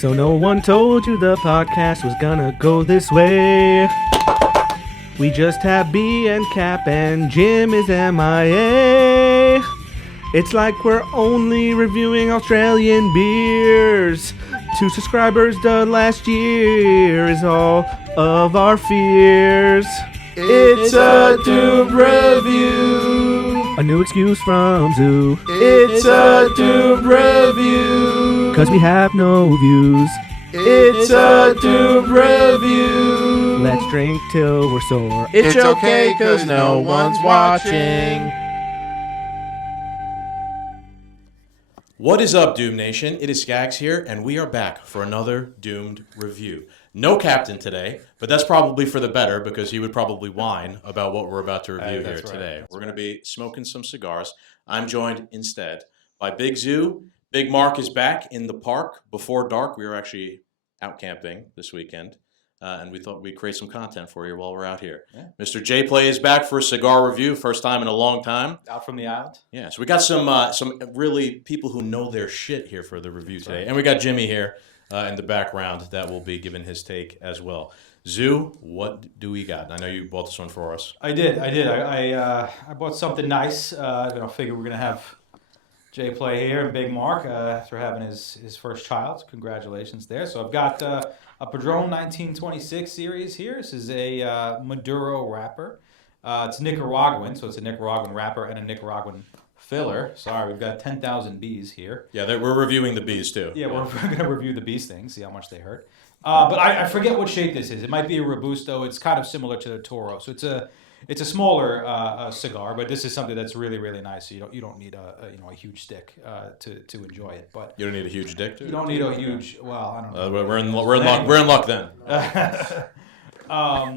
So no one told you the podcast was gonna go this way. We just have B and Cap and Jim is MIA. It's like we're only reviewing Australian beers. 2 subscribers done last year is all of our fears. It's a Doom Review. A new excuse from Zoo. It's a Doom Review. 'Cause we have no views. It's a Doom Review. Let's drink till we're sore. It's okay 'cause no one's watching. What is up, Doom Nation? It is Scagz here, and we are back for another Doomed review. No Captain today, but that's probably for the better because he would probably whine about what we're about to review here today. We're going to be smoking some cigars. I'm joined instead by Big Zoo. Big Mark is back in the park before dark. We were actually out camping this weekend, and we thought we'd create some content for you while we're out here. Yeah. Mr. J Play is back for a cigar review, first time in a long time. Out from the island. Yeah, so we got some really people who know their shit here for the review today, and we got Jimmy here in the background that will be giving his take as well. Zoo, what do we got? I know you bought this one for us. I did. I bought something nice. I figure we're gonna have J Play here and Big Mark after having his first child. Congratulations there. So I've got a Padron 1926 series here. This is a Maduro wrapper. It's Nicaraguan, so it's a Nicaraguan wrapper and a Nicaraguan filler. Sorry, we've got 10,000 bees here. Yeah, we're reviewing the bees too. Yeah, we're going to review the bees thing, see how much they hurt. But I forget what shape this is. It might be a Robusto. It's kind of similar to the Toro. So it's a smaller cigar, but this is something that's really, really nice. So you don't need a huge stick to enjoy it. But you don't need a huge dick, do you? You don't need a huge. Well, I don't know. We're in luck then.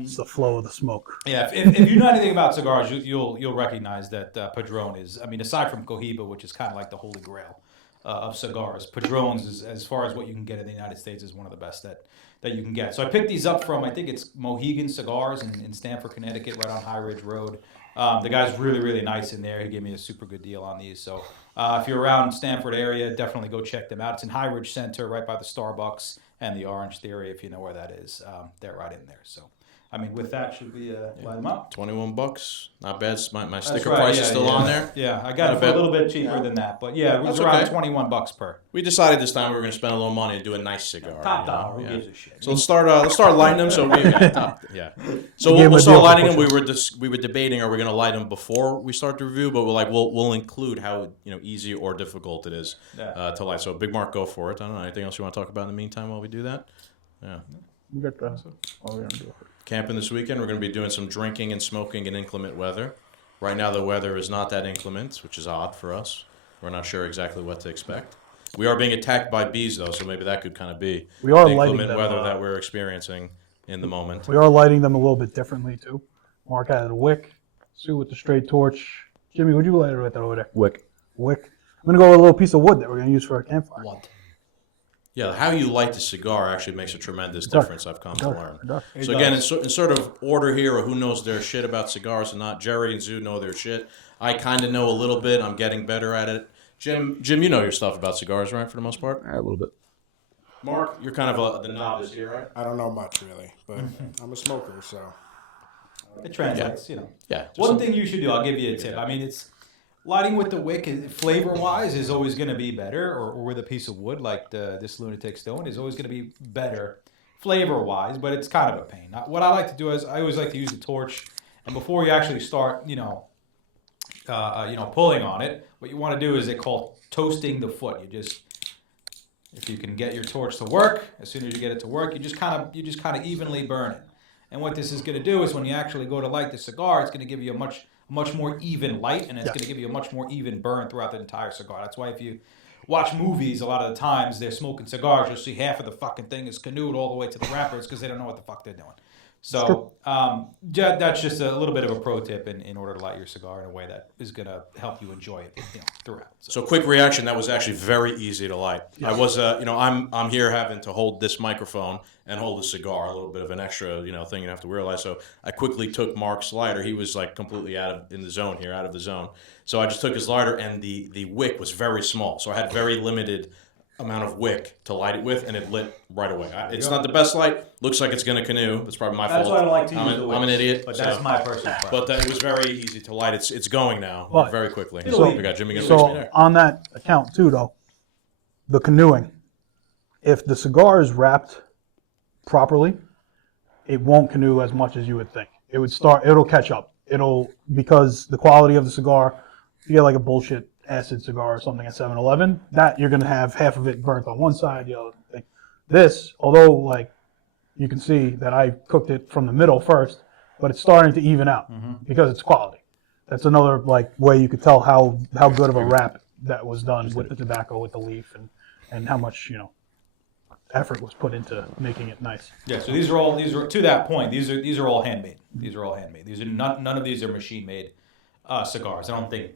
It's the flow of the smoke. Yeah, if you know anything about cigars, you'll recognize that Padron is. I mean, aside from Cohiba, which is kind of like the holy grail of cigars, Padron's is, as far as what you can get in the United States, is one of the best that you can get. So I picked these up from, I think it's Mohegan Cigars in Stamford, Connecticut, right on High Ridge Road. The guy's really, really nice in there. He gave me a super good deal on these. So if you're around Stamford area, definitely go check them out. It's in High Ridge Center, right by the Starbucks and the Orange Theory, if you know where that is. They're right in there. So, I mean, with that, should we light them up? $21, not bad. My sticker price is still on there. Yeah, I got it for a little bit cheaper than that, but yeah, it was around $21 per. We decided this time we were going to spend a little money and do a nice cigar. Top dollar, who gives a shit? So let's start lighting them. So So we'll start lighting them. We were debating, are we going to light them before we start the review? But we'll include how easy or difficult it is to light. So Big Mark, go for it. I don't know, anything else you want to talk about in the meantime while we do that? Yeah. We got the. We're gonna do it. Camping this weekend, we're going to be doing some drinking and smoking in inclement weather. Right now, the weather is not that inclement, which is odd for us. We're not sure exactly what to expect. We are being attacked by bees, though, so maybe that could kind of be the inclement weather that we're experiencing in the moment. We are lighting them a little bit differently, too. Mark added a wick. Sue with the straight torch. Jimmy, would you light it right there over there? Wick. I'm going to go with a little piece of wood that we're going to use for our campfire. What? Yeah, how you light the cigar actually makes a tremendous difference, I've come to learn. So again, in sort of order here of who knows their shit about cigars and not. Jerry and Zoo know their shit. I kind of know a little bit. I'm getting better at it. Jim, you know your stuff about cigars, right, for the most part? A little bit. Mark, you're kind of the novice here, right? I don't know much, really, but I'm a smoker, so. It translates, Yeah. One thing you should do, I'll give you a tip. I mean, it's lighting with the wick, flavor-wise, is always going to be better, or with a piece of wood like this Lunatic Stone is always going to be better flavor-wise, but it's kind of a pain. What I like to do is I always like to use a torch, and before you actually start, pulling on it, what you want to do is they call toasting the foot. If you can get your torch to work, as soon as you get it to work, you just kind of evenly burn it. And what this is going to do is when you actually go to light the cigar, it's going to give you a much more even light, and it's going to give you a much more even burn throughout the entire cigar. That's why if you watch movies, a lot of the times they're smoking cigars, you'll see half of the fucking thing is canoed all the way to the wrapper. It's because they don't know what the fuck they're doing. So that's just a little bit of a pro tip in order to light your cigar in a way that is going to help you enjoy it throughout. So quick reaction, that was actually very easy to light. Yes. I was, I'm here having to hold this microphone and hold a cigar, a little bit of an extra, thing you have to realize. So I quickly took Mark's lighter. He was like completely out of the zone. So I just took his lighter, and the wick was very small. So I had very limited amount of wick to light it with, and it lit right away. It's not the best light. Looks like it's going to canoe. That's probably my fault. That's why I don't like to use the wicks. I'm an idiot. But that's my personal preference. But it was very easy to light. It's going now very quickly. So- We got Jimmy going to So me there. on that account too, though, the canoeing, if the cigar is wrapped properly, it won't canoe as much as you would think. It'll catch up. Because the quality of the cigar, if you get like a bullshit acid cigar or something at 7-Eleven, that you're gonna have half of it burnt on one side, the other thing. This, although like you can see that I cooked it from the middle first, but it's starting to even out because it's quality. That's another like way you could tell how good of a wrap that was done with the tobacco, with the leaf, and how much effort was put into making it nice. Yeah, so these are to that point. These are all handmade. These are all handmade. These are none of these are machine made cigars. I don't think.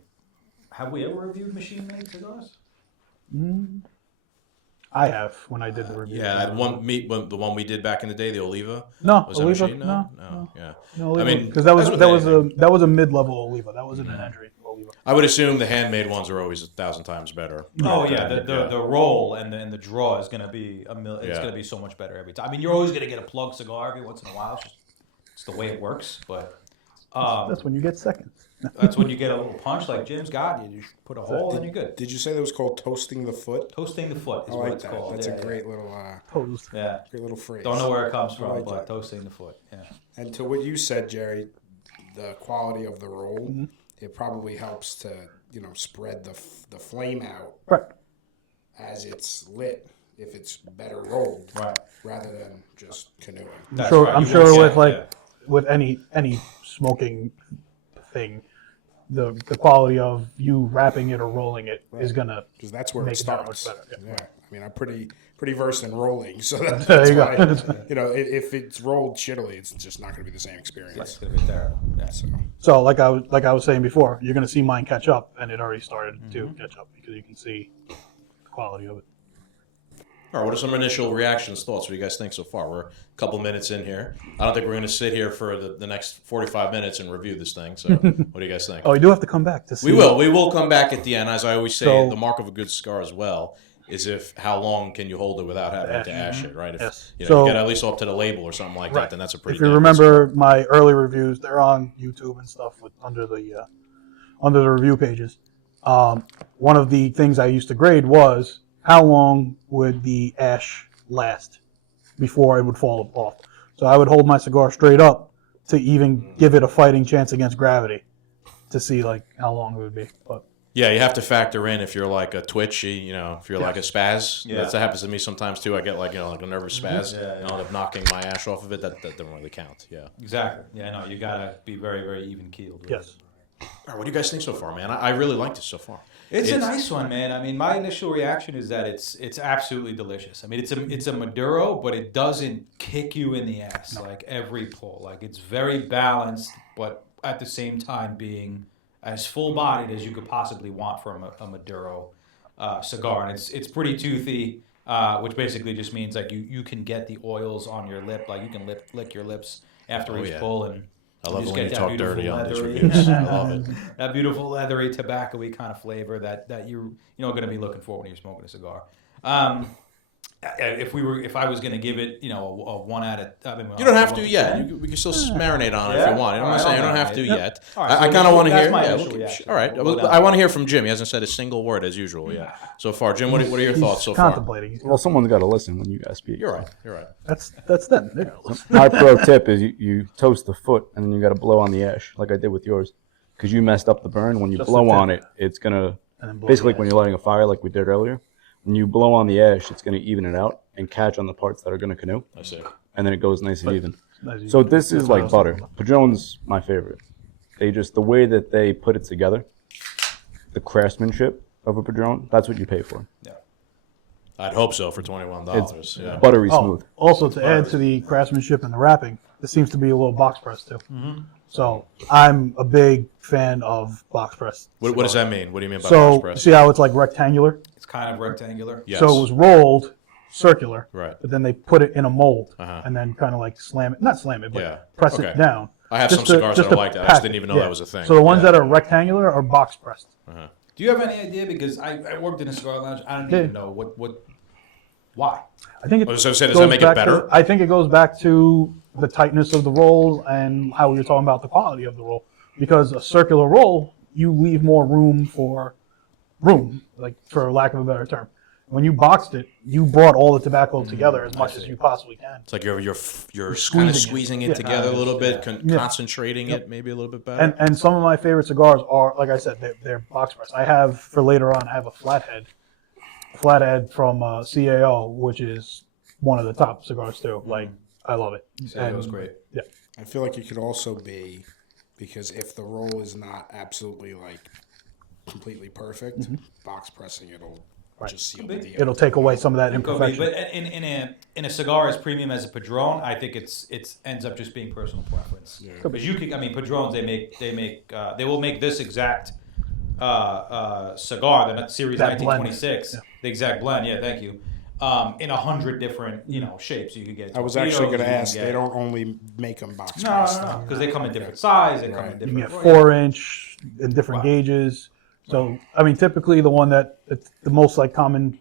Have we ever reviewed machine made cigars? I have when I did the review. Yeah, the one we did back in the day, the Oliva. No, Was that Oliva, machine? No. Yeah. No, Oliva, I mean, because that was a mid-level Oliva. That wasn't an entry Oliva. I would assume the handmade ones are always 1,000 times better. Oh yeah, the roll and the draw is going to be It's going to be so much better every time. I mean, you're always going to get a plug cigar every once in a while. It's the way it works, but That's when you get seconds. that's when you get a little punch like Jim's got. You just put a hole and you're good. Did you say that was called toasting the foot? Toasting the foot is I what like it's that. called. That's Yeah, a great little, Posed. yeah. great little phrase. Don't know where it comes I from, like but that. toasting the foot. Yeah. And to what you said, Jerry, the quality of the roll, it probably helps to spread the flame out Right. as it's lit if it's better rolled, Right. rather than just canoeing. That's Sure, right. I'm You sure won't with get- like with any smoking thing, the quality of you wrapping it or rolling it is gonna Because that's where make it it that much starts. better. Yeah. I mean, I'm pretty versed in rolling, so that's There you why, go. if it's rolled shittily, it's just not going to be the same experience. It's going to be terrible. Yeah. So like I was saying before, you're gonna see mine catch up, and it already started to catch up because you can see the quality of it. All right, what are some initial reactions, thoughts? What do you guys think so far? We're a couple minutes in here. I don't think we're going to sit here for the next 45 minutes and review this thing. So what do you guys think? Oh, you do have to come back to see. We will come back at the end. As I always say, So- the mark of a good cigar as well is how long can you hold it without having to ash it, right? If Yes. you So- get at least up to the label or something like that, Right. then that's a pretty If you damn good remember my early reviews, they're on YouTube and stuff under the review pages. One of the things I used to grade was how long would the ash last before it would fall off. So I would hold my cigar straight up to even give it a fighting chance against gravity to see like how long it would be. But Yeah, you have to factor in if you're like a twitch, if you're like a spaz. Yeah. That happens to me sometimes too. I get like a nervous spaz, Yeah, yeah. and I'll end up knocking my ash off of it. That doesn't really count. Yeah. Exactly. Yeah, no, you got to be very, very even keeled. yes, All right, what do you guys think so far, man? I really liked it so far. It's a nice one, man. I mean, my initial reaction is that it's absolutely delicious. I mean, it's a Maduro, but it doesn't kick you in the ass like every pull. Like it's very balanced, but at the same time being as full-bodied as you could possibly want from a Maduro cigar, and it's pretty toothy, which basically just means like you can get the oils on your lip, like you can lick your lips after each yeah. pull, and I love just it when get you that talk beautiful dirty on these leathery- reviews. I love it. that beautiful leathery tobacco-y kind of flavor that you're going to be looking for when you're smoking a cigar. If I was going to give it, a 1 out of, I mean, You don't have to yet. We can still marinate on it if Yeah? you want. I'm All not right, saying you I'll don't have to marinate. yet. All right, I so kind of want to that's hear. my Yeah, initial reaction. all right. We'll go I down. want to hear from Jim. He hasn't said a single word as usual yet so far. Jim, what are your thoughts so far? contemplating. He's- Well, someone's got to listen when you guys speak. You're right. You're right. That's them. They're gonna listen. My pro tip is you toast the foot and then you got to blow on the ash like I did with yours, because you messed up the burn. When you Just blow the tip. on it, it's gonna And then blow basically the when ash. you're lighting a fire like we did earlier. When you blow on the ash, it's gonna even it out and catch on the parts that are gonna canoe, I see. and then it goes nice and even. As you- So this that's is what I like was butter. thinking. Padron's my favorite. The way that they put it together, the craftsmanship of a Padron, that's what you pay for. I'd hope so for $21. Yeah. Buttery Oh, smooth. also to add to the craftsmanship and the wrapping, this seems to be a little box press too. So I'm a big fan of box press. What does that mean? What do you mean by So box press? see how it's like rectangular? It's kind of rectangular. Yes. So it was rolled circular, Right. but then they put it in a mold Uh-huh. and then kind of like slam it, not slam it, but Yeah. press Okay. it down. I have Just some to- cigars just that are to like that. I just pack didn't it. even know Yeah. that was a thing. So the ones Yeah. that are rectangular are box pressed. Do you have any idea? Because I worked in a cigar lounge. I don't even know Why? I think it So does that goes make it back better? I think it goes back to the tightness of the roll and how you're talking about the quality of the roll. Because a circular roll, you leave more room, like for lack of a better term. When you boxed it, you brought all the tobacco together as much as you possibly can. It's like you're kind squeezing of it. squeezing it Yeah. together a little bit, Yeah. concentrating it maybe a little bit better. And some of my favorite cigars are, like I said, they're box press. I have, for later on, I have a flathead from CAO, which is one of the top cigars too. Like, I love it. That was great. Yeah. I feel like it could also be because if the roll is not absolutely like completely perfect, box pressing it'll just seal the deal. It'll take away some of that Could be, imperfection. but in a cigar as premium as a Padron, I think it's ends up just being personal preference. Because you can, I mean, Padrones they will make this exact cigar, the Series That blend. 1926, the exact blend. Yeah, thank you. In 100 different shapes you could get. I was actually going to torpedoes, ask. you can They get- don't only make them box No, pressed. because they come in different size. They come in Right. You different. can get 4-inch in different Right. gauges. So, I mean, typically the one it's the most like common,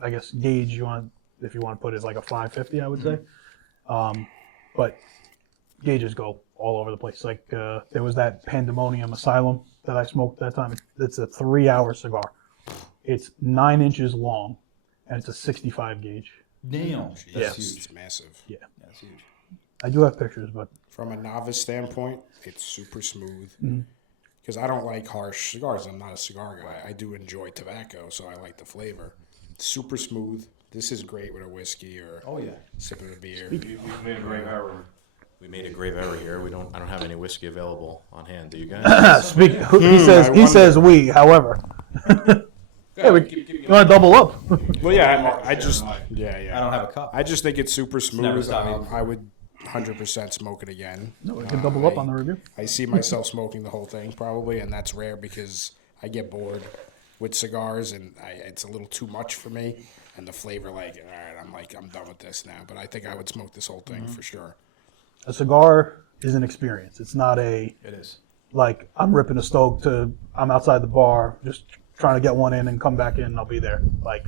I guess, gauge if you want to put it, is like a 550, I would say. But gauges go all over the place. Like there was that Pandemonium Asylum that I smoked that time. It's a 3-hour cigar. It's 9 inches long, and it's a 65 gauge. Damn, Yeah. that's huge. It's massive. Yeah, That's huge. I do have pictures, but From a novice standpoint, it's super smooth. Mm-hmm. Because I don't like harsh cigars. I'm not a cigar guy. I do enjoy tobacco, so I like the flavor. Super smooth. This is great with a whiskey or Oh yeah. sipping a beer. We made a grave error. We made a grave error here. I don't have any whiskey available on hand. Do you guys? he says we. However, yeah, you want to double up? Well, yeah, I just yeah. I don't have a cup. I just think it's super never smooth. stopped me. I would 100% smoke it again. No, we can double up on the review. I see myself smoking the whole thing probably, and that's rare because I get bored with cigars, and it's a little too much for me. And the flavor, like, all right, I'm done with this now. But I think I would smoke this whole thing for sure. A cigar is an experience. It's not It is. like I'm ripping a stoke I'm outside the bar just trying to get one in and come back in and I'll be there. Like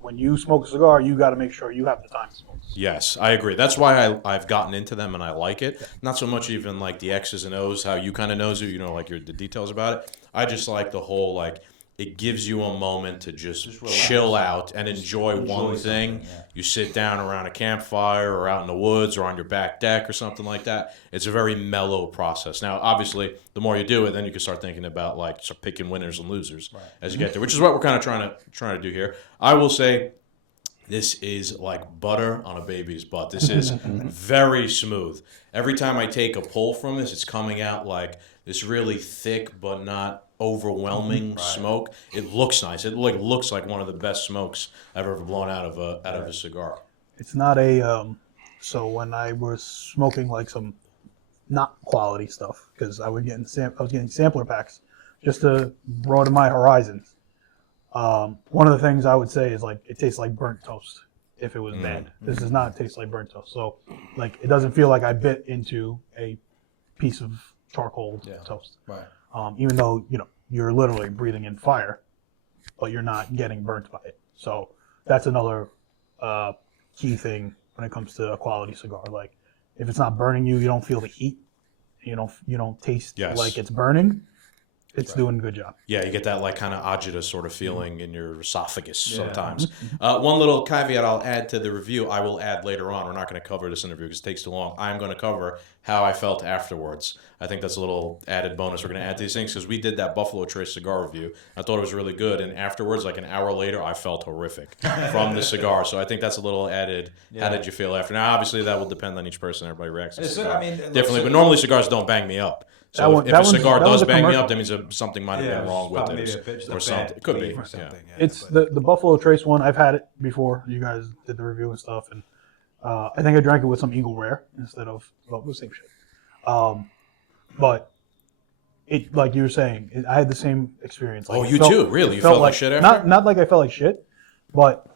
when you smoke a cigar, you got to make sure you have the time to smoke. Yes, I agree. That's why I've gotten into them and I like it. Not so much even like the X's and O's, how you kind of knows it, like the details about it. I just like the whole like it gives you a moment to just chill out and enjoy one thing. yeah. You sit down around a campfire or out in the woods or on your back deck or something like that. It's a very mellow process. Now, obviously, the more you do it, then you can start thinking about like start picking winners and losers as you get there, which is what we're kind of trying to do here. I will say this is like butter on a baby's butt. This is very smooth. Every time I take a pull from this, it's coming out like this really thick but not overwhelming smoke. It looks nice. It looks like one of the best smokes I've ever blown out of a cigar. It's not so when I was smoking like some not quality stuff, because I was getting sampler packs just to broaden my horizons. One of the things I would say is like it tastes like burnt toast if it was bad. This does not taste like burnt toast. So like it doesn't feel like I bit into a piece of charcoal toast. Right. Even though you're literally breathing in fire, but you're not getting burnt by it. So that's another key thing when it comes to a quality cigar. Like if it's not burning you, you don't feel the heat. You don't taste like it's burning. It's doing a good job. Yeah, you get that like kind of agita sort of feeling in your esophagus sometimes. One little caveat I'll add to the review, I will add later on. We're not going to cover this interview because it takes too long. I'm going to cover how I felt afterwards. I think that's a little added bonus we're going to add to these things because we did that Buffalo Trace cigar review. I thought it was really good, and afterwards, like an hour later, I felt horrific from the cigar. So I think that's a little added. How did you feel after? Now, obviously, that will depend on each person. Everybody reacts to the cigar differently, but normally cigars don't bang me up. So if a cigar does bang me up, that means something might have been wrong with it or something. It could be. Yeah. It's the Buffalo Trace one. I've had it before. You guys did the review and stuff, and I think I drank it with some Eagle Rare instead of the same shit. But it, like you were saying, I had the same experience. Like, you too? Really? You felt like shit after? Not like I felt like shit, but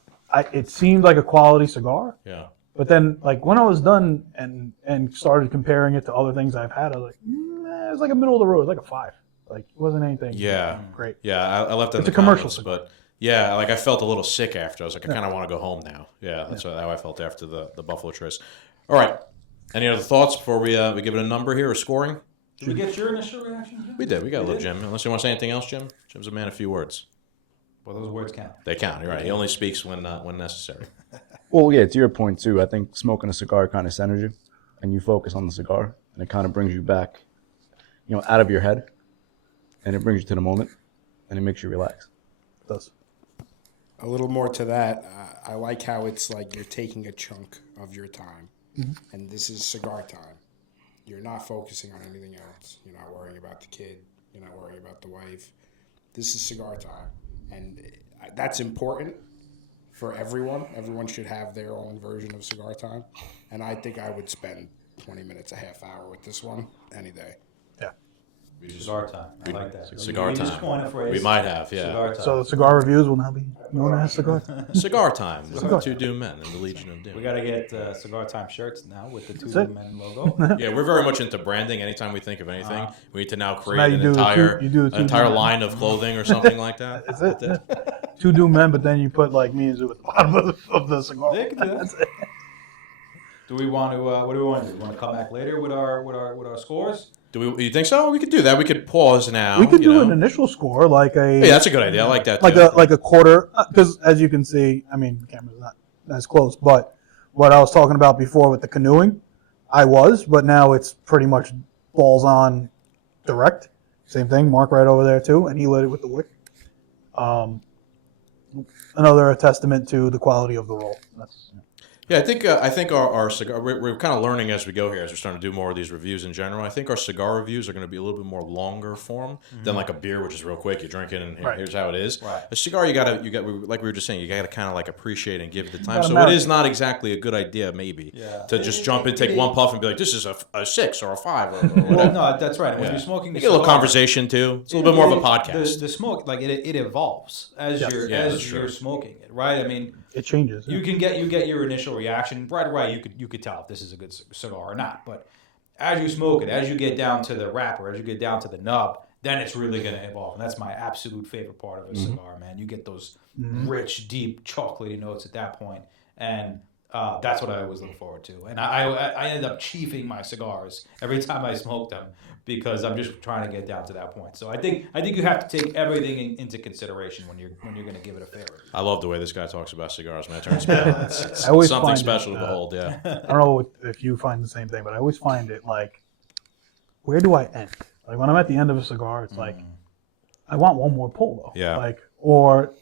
it seemed like a quality cigar. Yeah. But then, like when I was done and started comparing it to other things I've had, I was like, it was like a middle of the road. It was like a 5. Like it wasn't anything. Yeah. Great. Yeah, I left that in It's the a commercial comments, cigar. but Yeah, like I felt a little sick after. I was like, I kind of want to go home now. Yeah, that's how I felt after the Buffalo Trace. All right. Any other thoughts before we give it a number here or scoring? Did we get your initial reaction, Jim? We did. We got a little Jim. Unless you want to say anything else, Jim. Jim's a man of few words. Well, those words count. They count. You're right. He only speaks when necessary. Well, yeah, to your point too, I think smoking a cigar kind of centers you, and you focus on the cigar, and it kind of brings you back, out of your head, and it brings you to the moment, and it makes you relax. It does. A little more to that, I like how it's like you're taking a chunk of your time, and this is cigar time. You're not focusing on anything else. You're not worrying about the kid. You're not worrying about the wife. This is cigar time, and that's important for everyone. Everyone should have their own version of cigar time, and I think I would spend 20 minutes, a half hour with this one any day. Yeah. Cigar time. I like that. Cigar We just time. coined a phrase. We might have, yeah. Cigar time. So the cigar reviews will now be known as cigar time. Cigar time with the two Doom men and the Legion of Doom. We got to get Cigar Time shirts now with the Two That's it. Doom Men logo. Yeah, we're very much into branding. Anytime we think of anything, we need to now create now you an do the entire two- you do the two entire Doom line of clothing or something like that. That's it. Yeah. 2 Doom Men, but then you put like me and Zoo at the bottom of the cigar. They can do that. That's it. Do we want to? What do we want to do? We want to come back later with our scores? Do we? You think so? We could do that. We could pause now. We could you do know? an initial score, like a Yeah, that's a good idea. I like that. like too. a quarter, because as you can see, I mean, the camera's not as close, but what I was talking about before with the canoeing, but now it's pretty much balls on direct. Same thing, Mark right over there too, and he lit it with the wick. Another testament to the quality of the roll. That's, Yeah, I think our cigar. We're kind of learning as we go here, as we're starting to do more of these reviews in general. I think our cigar reviews are going to be a little bit more longer form than like a beer, which is real quick. You drink it and here's how it is. Right. A cigar, you got like we were just saying, you got to kind of like appreciate and give the time. gotta So marinate. it is not exactly a good idea, maybe, to just jump in, take one puff, and be like, this is a 6 or a 5 or whatever. Well, no, that's right. When you're smoking, You get a little conversation too. It's a little bit more of a podcast. The smoke, like it evolves as Yes. Yeah, that's you're true. smoking it, right? I mean, it changes. you get your initial reaction right away. You could tell if this is a good cigar or not. But as you smoke it, as you get down to the wrapper, as you get down to the nub, then it's really going to evolve. And that's my absolute favorite part of a cigar, man. You get those rich, deep, chocolatey notes at that point, and that's what I always look forward to. And I end up chiefing my cigars every time I smoke them because I'm just trying to get down to that point. So I think you have to take everything into consideration when you're going to give it a favorite. I love the way this guy talks about cigars, man. It turns me on. It's I always something find special it, to behold. Yeah. I don't know if you find the same thing, but I always find it like, where do I end? Like when I'm at the end of a cigar, it's like, I want one more pull though. Yeah. Like, or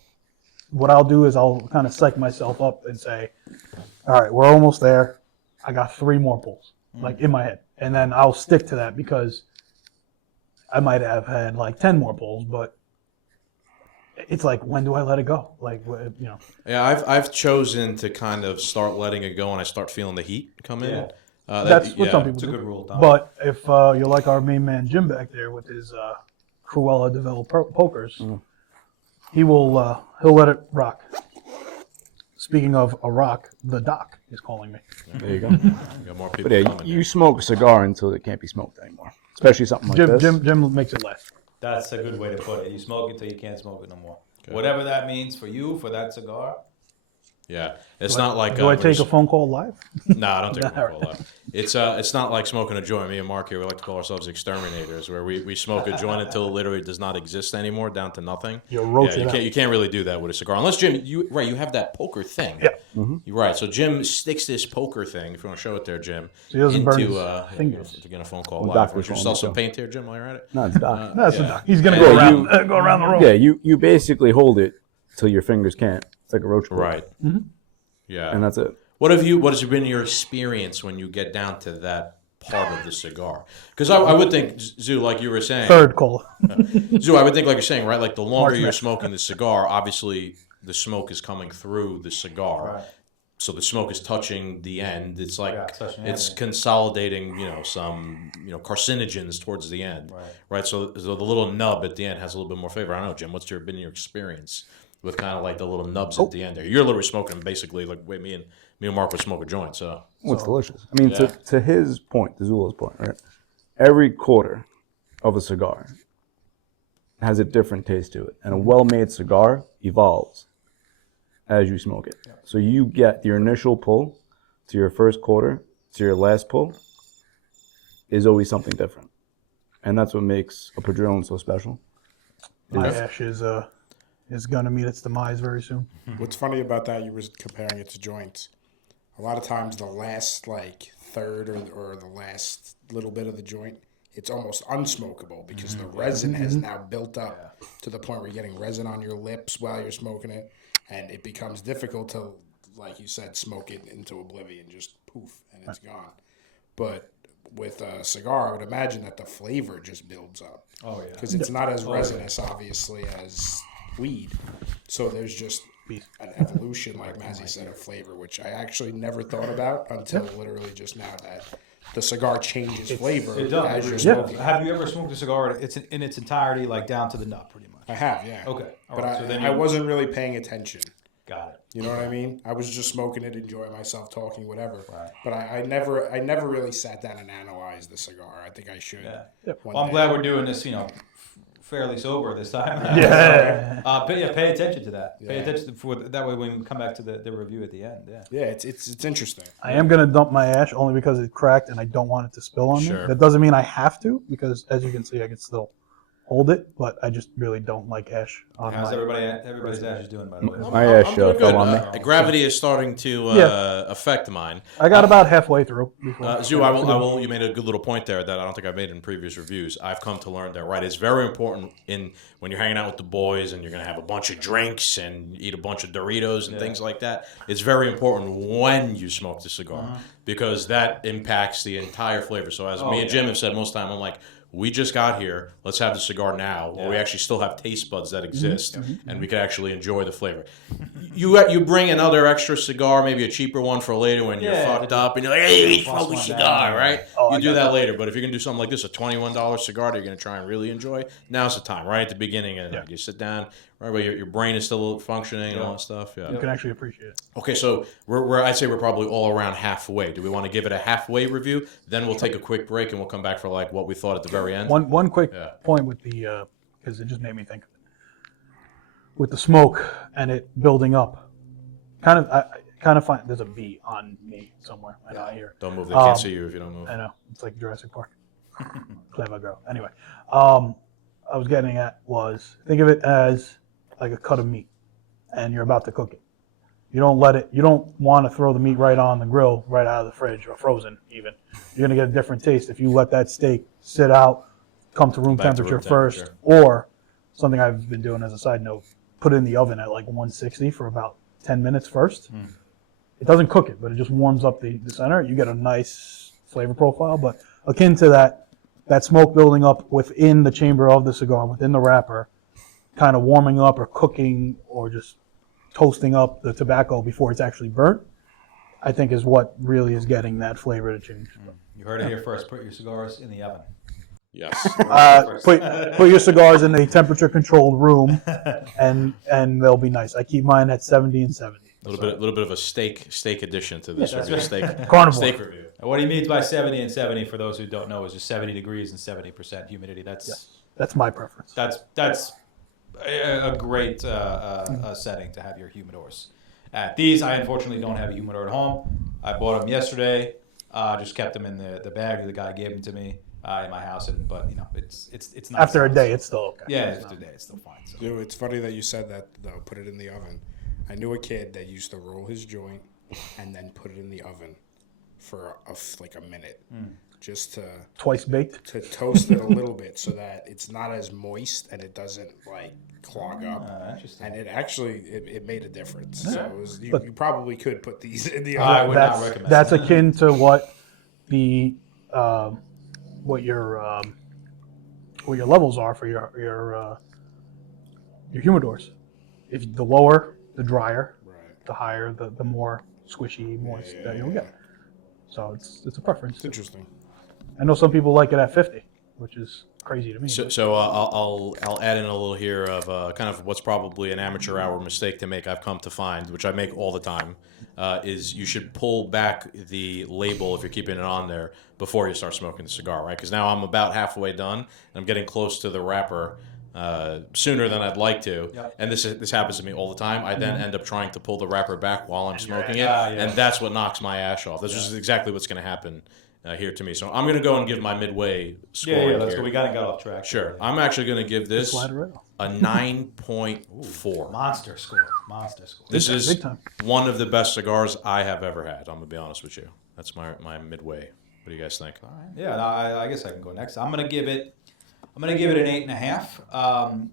what I'll do is I'll kind of psych myself up and say, all right, we're almost there. I got 3 more pulls, like in my head. And then I'll stick to that because I might have had like 10 more pulls, but it's like, when do I let it go? Like, Yeah, I've chosen to kind of start letting it go when I start feeling the heat come in. Yeah. that's what some people It's a do. good rule, Tom. But if you're like our main man Jim back there with his Cruella developed pokers, he'll let it rock. Speaking of a rock, the doc is calling me. There you go. We got more people But yeah, coming. you smoke a cigar until it can't be smoked anymore, especially something like this. Jim makes it last. That's a good way to put it. You smoke it until you can't smoke it no more. Whatever that means for you, for that cigar. Yeah, it's not like. Do I take a phone call live? No, I don't take a phone call. It's not like smoking a joint. Me and Mark here, we like to call ourselves exterminators, where we smoke a joint until it literally does not exist anymore, down to nothing. You roach it out. You can't really do that with a cigar, unless Jim, you have that poker thing. Yeah. You're right. So Jim sticks this poker thing, if you want to show it there, Jim, So he doesn't burn his into fingers. if you get a phone call Well, live. Doc's Want you phone, sell some too. paint here, Jim, while you're at it? No, it's Doc. That's the doc. He's gonna Yeah, go around the room. Yeah, you basically hold it till your fingers can't. It's like a roach clip. Right. Yeah. And that's it. What has been your experience when you get down to that part of the cigar? Because I would think, Zoo, like you were saying, Third call. Zoo, I would think, like you're saying, right? Like the longer Mark you're Smith. smoking the cigar, obviously the smoke is coming through the cigar. Right. So the smoke is touching the end. It's like Yeah, touching the it's end. consolidating, some carcinogens towards the end, right? So the little nub at the end has a little bit more flavor. I don't know, Jim. What's been your experience with kind of like the little nubs at the end there? You're literally smoking basically like the way me and Mark would smoke a joint. So Well, it's delicious. I mean, Yeah. to his point, to Zula's point, right? Every quarter of a cigar has a different taste to it. And a well-made cigar evolves as you smoke it. So you get your initial pull to your first quarter to your last pull is always something different. And that's what makes a Padron so special. My ash is going to meet its demise very soon. What's funny about that, you were comparing it to joints. A lot of times the last like third or the last little bit of the joint, it's almost unsmokable because the resin has now built up to the point where you're getting resin on your lips while you're smoking it, and it becomes difficult to, like you said, smoke it into oblivion, just poof, and it's gone. But with a cigar, I would imagine that the flavor just builds up. Oh yeah. Because it's not as resinous, obviously, as weed. So there's just an evolution, like Mazzy said, of flavor, which I actually never thought about until literally just now, that the cigar changes flavor It does. as you're smoking. Have you ever smoked a cigar? It's in its entirety, like down to the nut, pretty much. I have, yeah. Okay. All But right. So then I wasn't really paying attention. got it. You know what I mean? I was just smoking it, enjoying myself, talking, whatever. Right. But I never really sat down and analyzed the cigar. I think I should. Yeah. one Well, I'm day. glad we're doing this, fairly sober this time. Yeah. Pay attention to that. Pay Yeah. attention that way when we come back to the review at the end. Yeah. Yeah, it's interesting. I am going to dump my ash only because it cracked and I don't want it to spill on Sure. me. That doesn't mean I have to, because as you can see, I can still hold it, but I just really don't like ash on How's my... everybody's ash is doing, by the way? My ash I'm doing fell good. on me. Gravity is starting to Yeah. affect mine. I got about halfway through. Before Zoo, I will. You made a good little point there that I don't think I've made in previous reviews. I've come to learn that, right, it's very important when you're hanging out with the boys and you're going to have a bunch of drinks and eat a bunch of Doritos and things like that. It's very important when you smoke the cigar because that impacts the entire flavor. So as me and Jim have said most of the time, I'm like, we just got here. Let's have the cigar now, where we actually still have taste buds that exist, and we can actually enjoy the flavor. You bring another extra cigar, maybe a cheaper one for later when you're fucked up, and you're like, hey, smoke a cigar, right? You do that later. But if you're gonna do something like this, a $21 cigar that you're gonna try and really enjoy, now's the time, right at the beginning, and you sit down, right where your brain is still functioning and all that stuff. Yeah. You can actually appreciate it. Okay, so I'd say we're probably all around halfway. Do we want to give it a halfway review? Then we'll take a quick break and we'll come back for like what we thought at the very end. One quick point with the, because it just made me think of it. With the smoke and it building up, I kind of find there's a bee on me somewhere. I know, I hear it. Don't move. They can't see you if you don't move. I know. It's like Jurassic Park. Clever girl. Anyway, I was getting at was, think of it as like a cut of meat and you're about to cook it. You don't want to throw the meat right on the grill, right out of the fridge or frozen even. You're going to get a different taste if you let that steak sit out, come to room Back to temperature room first, temperature. or something I've been doing as a side note, put it in the oven at like 160 for about 10 minutes first. It doesn't cook it, but it just warms up the center. You get a nice flavor profile, but akin to that smoke building up within the chamber of the cigar, within the wrapper, kind of warming up or cooking or just toasting up the tobacco before it's actually burnt, I think is what really is getting that flavor to change. You heard it here first. Put your cigars in the oven. Yes. Put your cigars in a temperature controlled room and they'll be nice. I keep mine at 70 and 70. A little bit of a steak addition to this review. Steak Carnivore. steak review. And what he means by 70 and 70, for those who don't know, is just 70 degrees and 70% humidity. That's my preference. That's a great setting to have your humidors. At these, I unfortunately don't have a humidor at home. I bought them yesterday. Just kept them in the bag. The guy gave them to me in my house, but it's not. After a day, it's still okay. Yeah, after a day, it's still fine. So. Dude, it's funny that you said that, though. Put it in the oven. I knew a kid that used to roll his joint and then put it in the oven for like a minute, just to Twice baked. toast it a little bit so that it's not as moist and it doesn't like clog up. Interesting. And it actually it made a difference. So it was, you probably could put these in the I oven. would not recommend. That's akin to what the what your levels are for your humidors. If the lower, the drier, the higher, the more squishy, moist that you'll get. So it's a preference. It's interesting. I know some people like it at 50, which is crazy to me. So I'll add in a little here of kind of what's probably an amateur hour mistake to make. I've come to find, which I make all the time, is you should pull back the label if you're keeping it on there before you start smoking the cigar, right? Because now I'm about halfway done and I'm getting close to the wrapper. sooner than I'd like to. Yep. And this happens to me all the time. I then end up trying to pull the wrapper back while I'm smoking it, yeah. and that's what knocks my ash off. This is exactly what's going to happen here to me. So I'm going to go and give my midway score Let's here. go. We got off track. Sure. I'm actually going to give this Slide it right off. a 9.4. Monster score. This is Big time. one of the best cigars I have ever had. I'm going to be honest with you. That's my midway. What do you guys think? All right. Yeah, no, I guess I can go next. I'm gonna give it an 8.5,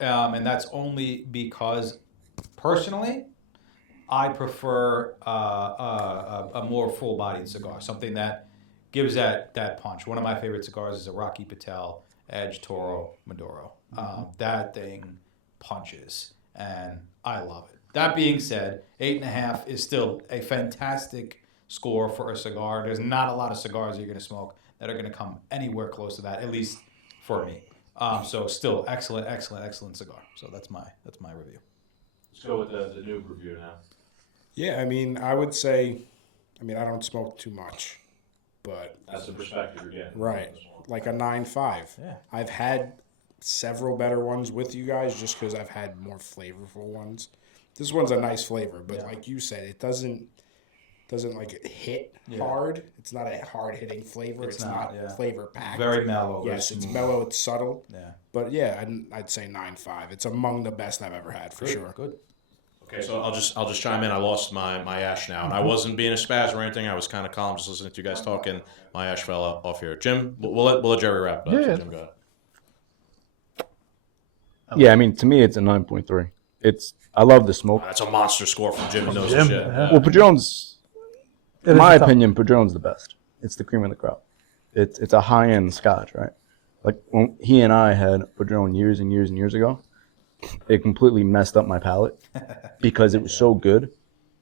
and that's only because personally, I prefer a more full-bodied cigar, something that gives that punch. One of my favorite cigars is a Rocky Patel Edge Toro Maduro. That thing punches, and I love it. That being said, 8.5 is still a fantastic score for a cigar. There's not a lot of cigars you're going to smoke that are going to come anywhere close to that, at least for me. So still excellent cigar. So that's my review. Let's go with the new review now. Yeah, I mean, I would say, I don't smoke too much, but That's the perspective you're getting. right, like a 9.5. Yeah. I've had several better ones with you guys just because I've had more flavorful ones. This one's a nice flavor, but like you said, it doesn't like hit hard. It's not a hard hitting flavor. It's not flavor packed. Very mellow. Yes, it's mellow. It's subtle. Yeah. But yeah, I'd say 9.5. It's among the best I've ever had for sure. Good. Okay, so I'll just chime in. I lost my ash now, and I wasn't being a spaz or anything. I was kind of calm, just listening to you guys talking. My ash fell off here. Jim, we'll let Jerry wrap it up. Yeah. So Jim, go ahead. Yeah, to me, it's a 9.3. I love the smoke. That's a monster score from Jim. Who knows Jim, his shit. yeah. Well, Padron's, It in is my tough. opinion, Padron's the best. It's the cream of the crop. It's a high-end Scotch, right? Like when he and I had Padron years and years and years ago, it completely messed up my palate because it was so good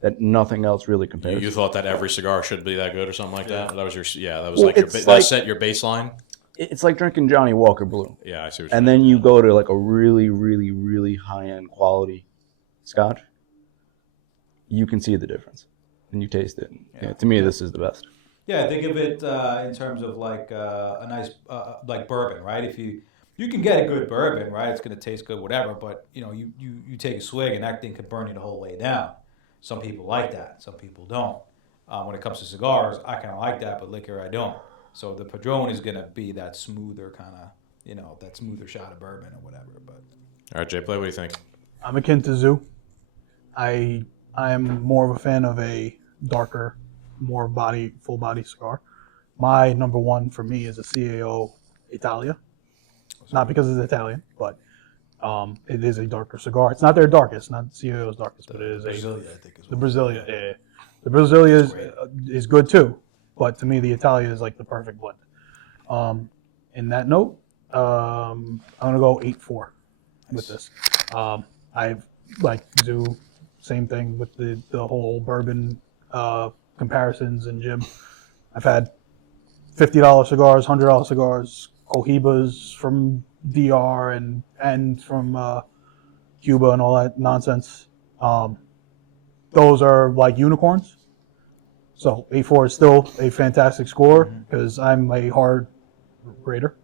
that nothing else really compares. You thought that every cigar should be that good or something like that? That was that was Well, like your it's that like- set your baseline. It's like drinking Johnny Walker Blue. Yeah, I see what you're And then you go to like a really, really, really high-end quality Scotch, you can see the difference and you taste it. Yeah, to me, this is the best. Yeah, think of it in terms of like a nice like bourbon, right? If you can get a good bourbon, right, it's going to taste good, whatever. But you take a swig and that thing could burn you the whole way down. Some people like that, some people don't. When it comes to cigars, I kind of like that, but liquor I don't. So the Padron is going to be that smoother kind of, that smoother shot of bourbon or whatever. But All right, Jay, play. What do you think? I'm akin to Zoo. I am more of a fan of a darker, more full body cigar. My number one for me is a CAO Italia. Not because it's Italian, but it is a darker cigar. It's not their darkest, not CAO's darkest, but it is Brasilia, I think, is the what Brasilia. Yeah. The Brasilia is good too, but to me the Italia is like the perfect blend. In that note, I'm gonna go 8.4 with this. I've like Zoo, same thing with the whole bourbon comparisons and Jim. I've had $50 cigars, $100 cigars, Cohibas from DR and from Cuba and all that nonsense. Those are like unicorns. So 8.4 is still a fantastic score because I'm a hard grader.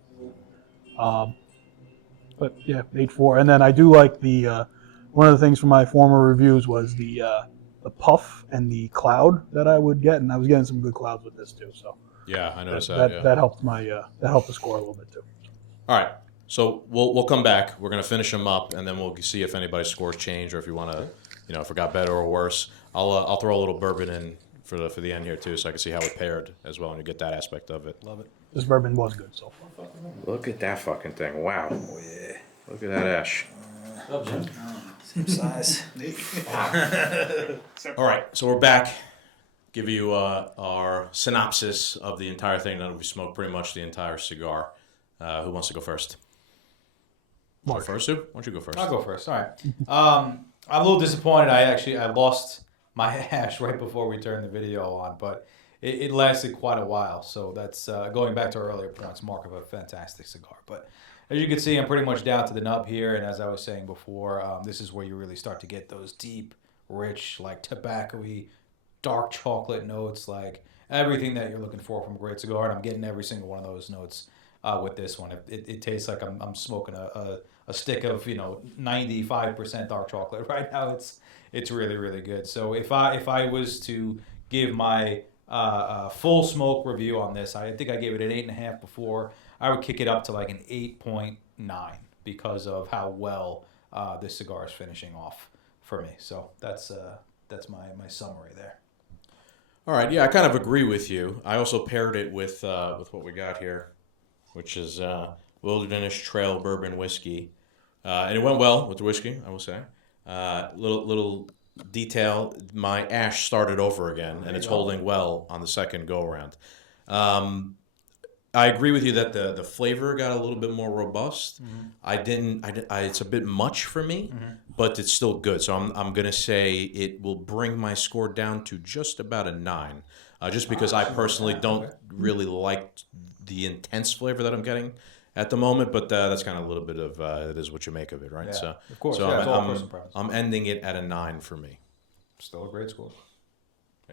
But yeah, 8.4. And then I do like the one of the things from my former reviews was the puff and the cloud that I would get, and I was getting some good clouds with this too. So Yeah, I noticed that. Yeah. that helped that helped the score a little bit too. All right, so we'll come back. We're gonna finish them up, and then we'll see if anybody's scores change or if you want to, if it got better or worse. I'll throw a little bourbon in for the end here too, so I can see how it paired as well, and you get that aspect of it. love it. This bourbon was good so far. Look at that fucking thing! Wow. Oh yeah. Look at that ash. Same size. All right, so we're back. Give you our synopsis of the entire thing. Now we smoked pretty much the entire cigar. Who wants to go first? Go first, Sue? Why don't you go first? I'll go first. All right. I'm a little disappointed. I lost my ash right before we turned the video on, but it lasted quite a while. So that's going back to our earlier points. Mark of a fantastic cigar. But as you can see, I'm pretty much down to the nub here. And as I was saying before, this is where you really start to get those deep, rich, like tobacco-y, dark chocolate notes, like everything that you're looking for from a great cigar. And I'm getting every single one of those notes with this one. It tastes like I'm smoking stick of 95% dark chocolate. Right now it's really really good. So if I was to give my full smoke review on this, I think I gave it an 8.5 before. I would kick it up to like an 8.9 because of how well this cigar is finishing off for me. So that's my summary there. All right, yeah, I kind of agree with you. I also paired it with what we got here, which is Wilderness Trail Bourbon Whiskey, and it went well with the whiskey, I will say. Little detail: my ash started over again, and it's holding well on the second go around. I agree with you that the flavor got a little bit more robust. It's a bit much for me, but it's still good. So I'm gonna say it will bring my score down to just about a 9, just because I personally don't really like the intense flavor that I'm getting at the moment. But that's kind of a little bit of it is what you make of it, right? Yeah, So of course. So Yeah, it's all personal preference. I'm ending it at a 9 for me. Still a great score.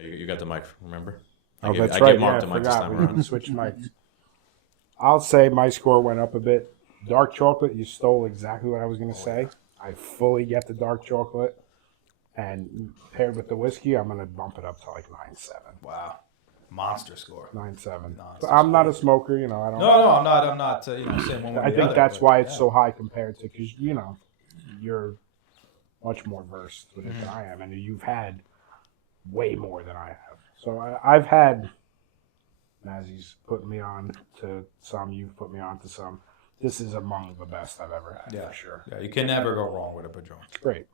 You got the mic, remember? Oh, that's I right. gave Mark Yeah, the I mic this forgot. time We around. switched mics. I'll say my score went up a bit. Dark chocolate, you stole exactly what I was going to say. I fully get the dark chocolate. And paired with the whiskey, I'm going to bump it up to like 9.7. Wow, monster score. 9.7. Monster I'm not a smoker, I don't. No, I'm not. I'm not. Saying one way or I the think other, that's but, why it's yeah. so high compared to, because, you're much more versed with it than I am. And you've had way more than I have. So I've had, as he's putting me on to some, you've put me on to some. This is among the best I've ever had, Yeah, for sure. Yeah, you can never go wrong with a Padron. It's great.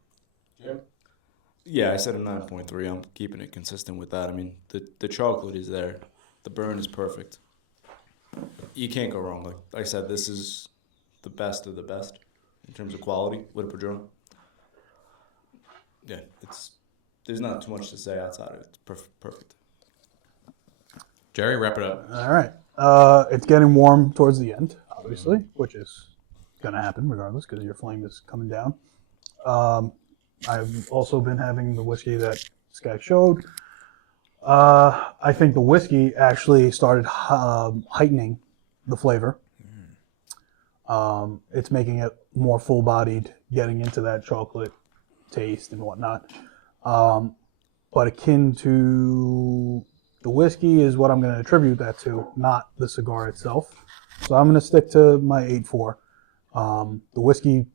Yeah, I said a 9.3. I'm keeping it consistent with that. I mean, the chocolate is there. The burn is perfect. You can't go wrong. Like I said, this is the best of the best in terms of quality with a Padron. Yeah, there's not too much to say outside of it. It's perfect. Jerry, wrap it up. All right. It's getting warm towards the end, obviously, which is going to happen regardless because your flame is coming down. I've also been having the whiskey that Scagz showed. I think the whiskey actually started heightening the flavor. It's making it more full-bodied, getting into that chocolate taste and whatnot. But akin to the whiskey is what I'm going to attribute that to, not the cigar itself. So I'm going to stick to my 8.4. The whiskey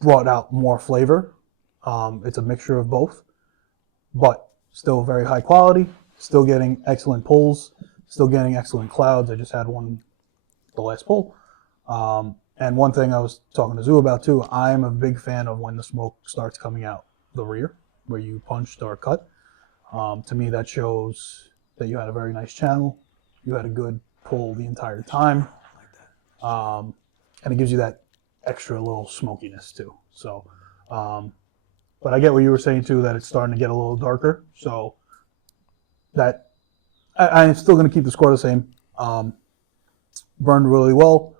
brought out more flavor. It's a mixture of both, but still very high quality, still getting excellent pulls, still getting excellent clouds. I just had one, the last pull. And one thing I was talking to Zoo about too, I'm a big fan of when the smoke starts coming out the rear, where you punched or cut. To me, that shows that you had a very nice channel. You had a good pull the entire time. And it gives you that extra little smokiness too. So, but I get what you were saying too, that it's starting to get a little darker. So that I'm still going to keep the score the same. Burned really well.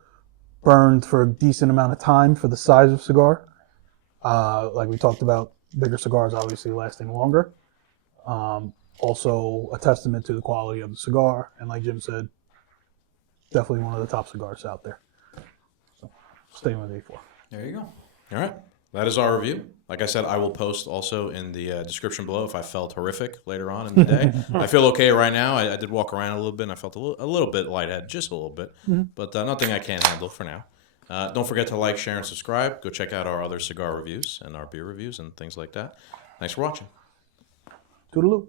Burned for a decent amount of time for the size of cigar. Like we talked about, bigger cigars obviously lasting longer. Also a testament to the quality of the cigar. And like Jim said, definitely one of the top cigars out there. So staying with A4. There you go. All right. That is our review. Like I said, I will post also in the description below if I felt horrific later on in the day. I feel okay right now. I did walk around a little bit, and I felt a little bit lightheaded, just a little bit. But nothing I can't handle for now. Don't forget to like, share, and subscribe. Go check out our other cigar reviews and our beer reviews and things like that. Thanks for watching. Toodaloo.